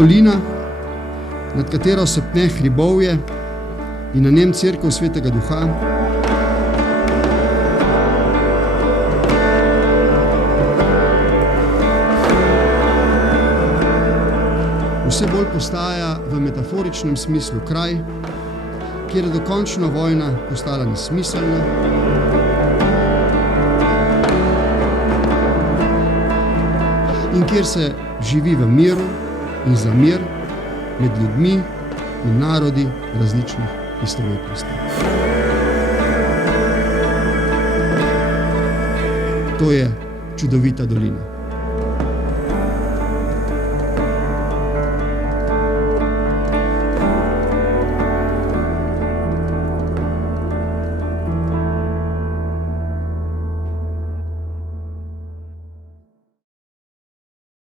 dolina, nad katero se pne hribovje in na njem cerkev Svetega Duha. Vse bolj postaja v metaforičnem smislu kraj, kjer je dokončno vojna postala nesmiselna, in kjer se živi v miru in za mir med ljudmi in narodi različnih istovetnosti. To je čudovita dolina.